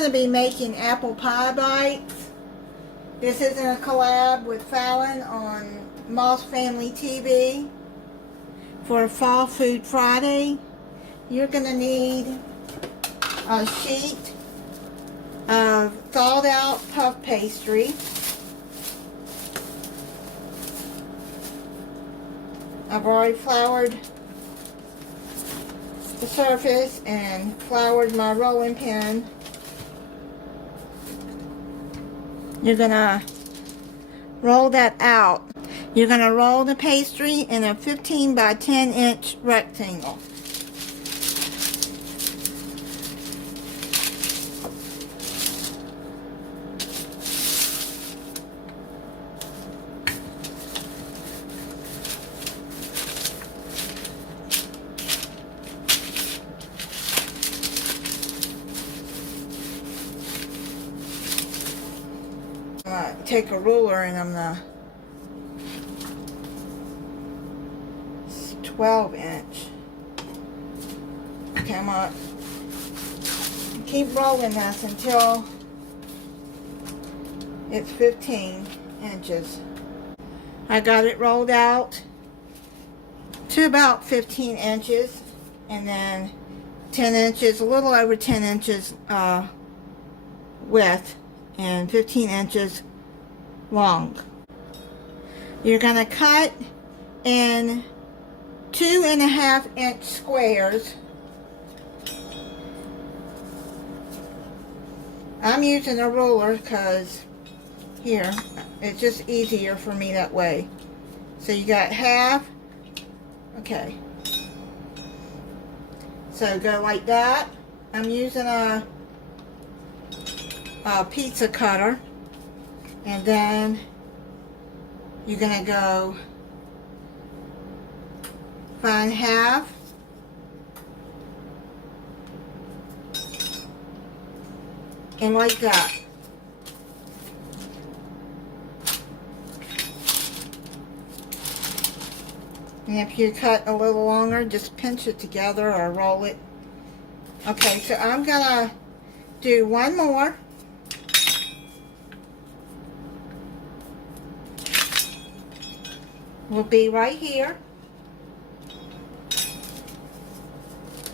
going to be making apple pie bites. This isn't a collab with Fallon on Moss Family TV. For Fall Food Friday, you're going to need a sheet of thawed out puff pastry. I've already floured the surface and floured my rolling pin. You're gonna roll that out. You're gonna roll the pastry in a 15 by 10 inch rectangle. Take a ruler and I'm gonna 12 inch. Okay, I'm gonna keep rolling this until it's 15 inches. I got it rolled out to about 15 inches and then 10 inches, a little over 10 inches width and 15 inches long. You're going to cut in 2.5 inch squares. I'm using a ruler because here it's just easier for me that way. So you got half. Okay, so go like that. I'm using a pizza cutter. And then you're going to go find half and like that. And if you cut a little longer, just pinch it together or roll it. Okay, so I'm going to do one more. Will be right here.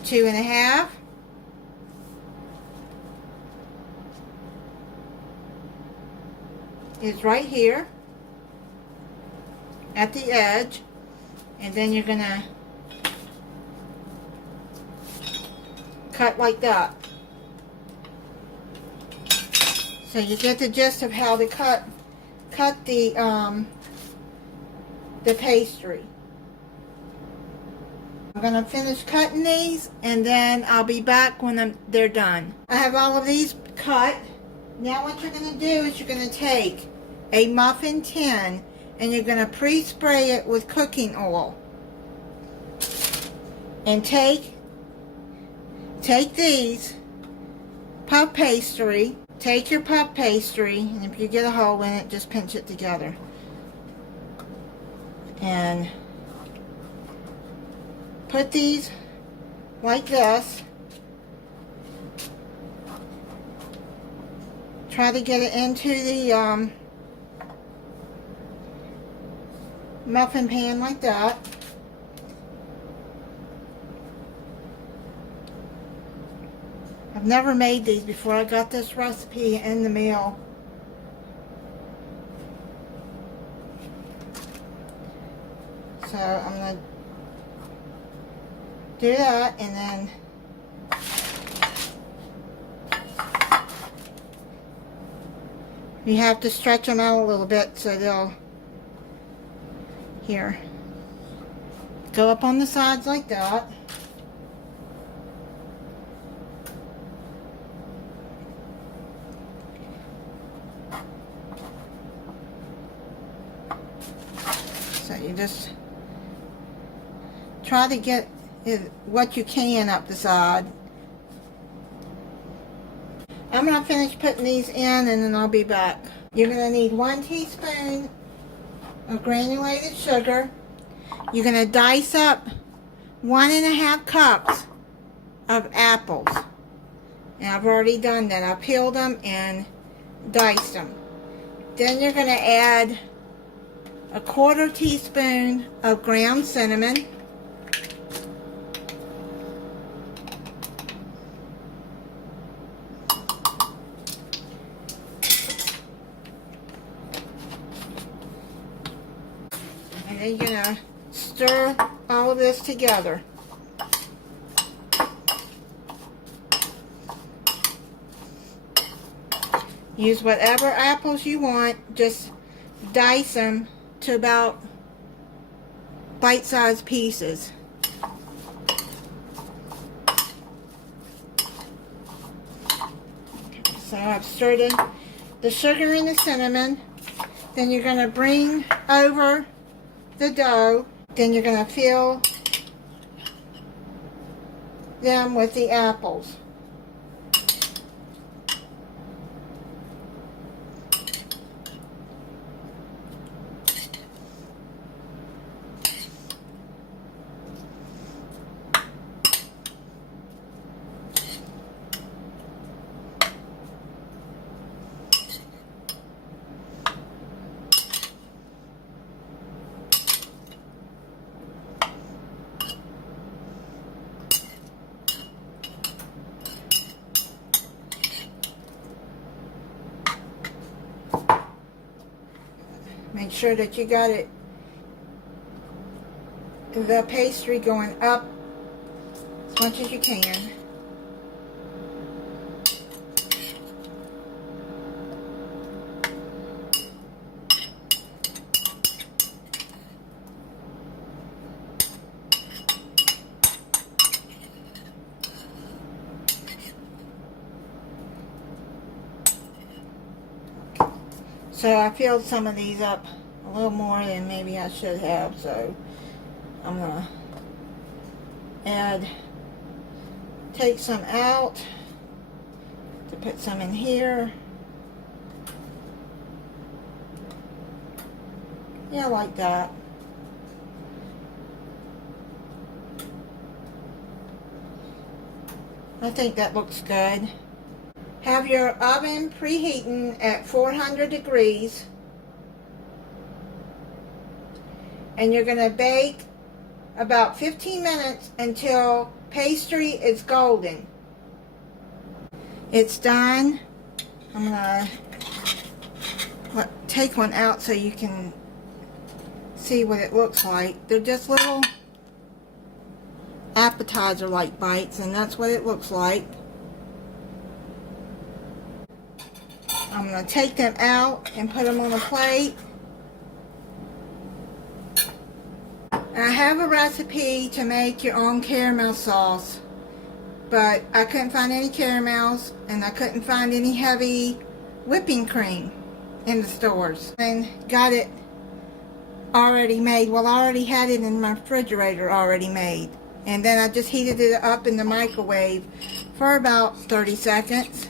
2.5. Is right here at the edge, and then you're gonna cut like that. So you get the gist of how to cut the pastry. I'm going to finish cutting these and then I'll be back when they're done. I have all of these cut. Now what you're going to do is you're going to take a muffin tin and you're going to pre-spray it with cooking oil. And take these puff pastry. Take your puff pastry, and if you get a hole in it, just pinch it together. And put these like this. Try to get it into the muffin pan like that. I've never made these before. I got this recipe in the mail. So I'm going to do that, and then you have to stretch them out a little bit so they'll, here, go up on the sides like that. So you just try to get what you can up the side. I'm going to finish putting these in and then I'll be back. You're going to need 1 teaspoon of granulated sugar. You're going to dice up 1.5 cups of apples. And I've already done that. I peeled them and diced them. Then you're going to add a 1/4 teaspoon of ground cinnamon. And then you're going to stir all of this together. Use whatever apples you want. Just dice them to about bite-sized pieces. So I've stirred in the sugar and the cinnamon. Then you're going to bring over the dough. Then you're going to fill them with the apples. Make sure that you got it, the pastry going up as much as you can. So I filled some of these up a little more than maybe I should have, so I'm gonna take some out to put some in here. Yeah, like that. I think that looks good. Have your oven preheating at 400 degrees. And you're going to bake about 15 minutes until pastry is golden. It's done. I'm going to take one out so you can see what it looks like. They're just little appetizer-like bites, and that's what it looks like. I'm going to take them out and put them on a plate. And I have a recipe to make your own caramel sauce, but I couldn't find any caramels and I couldn't find any heavy whipping cream in the stores. And got it already made. Well, I already had it in my refrigerator already made. And then I just heated it up in the microwave for about 30 seconds.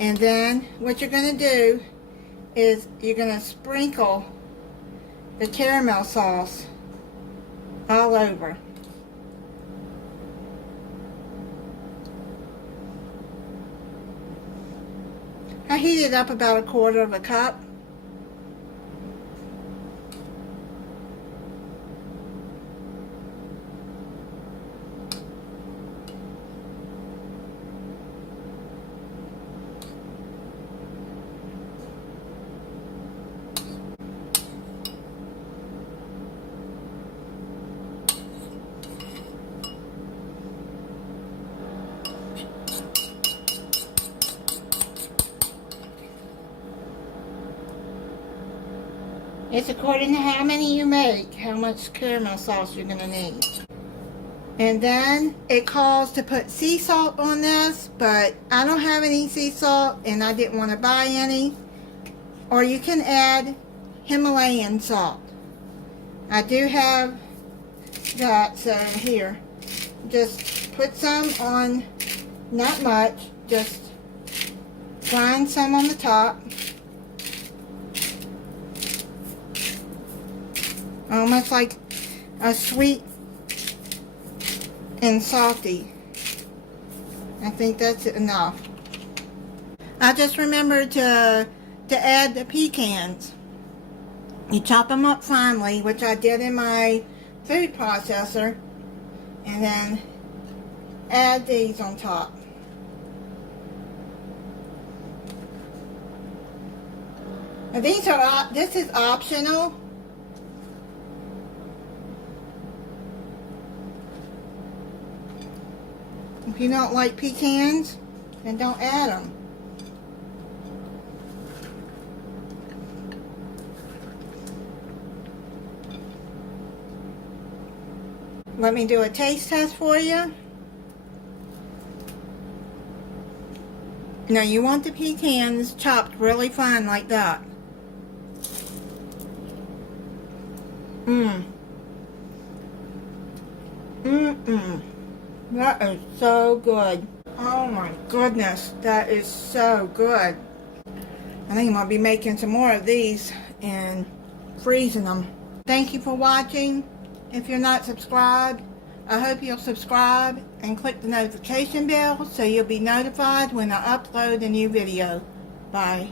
And then what you're going to do is you're going to sprinkle the caramel sauce all over. I heated up about 1/4 cup. It's according to how many you make, how much caramel sauce you're going to need. And then it calls to put sea salt on this, but I don't have any sea salt and I didn't want to buy any. Or you can add Himalayan salt. I do have that, so here. Just put some on, not much, just grind some on the top. Almost like a sweet and salty. I think that's enough. I just remembered to add the pecans. You chop them up finely, which I did in my food processor, and then add these on top. Now this is optional. If you don't like pecans, then don't add them. Let me do a taste test for you. Now you want the pecans chopped really fine like that. That is so good. Oh my goodness, that is so good. I think I'm going to be making some more of these and freezing them. Thank you for watching. If you're not subscribed, I hope you'll subscribe and click the notification bell so you'll be notified when I upload a new video. Bye.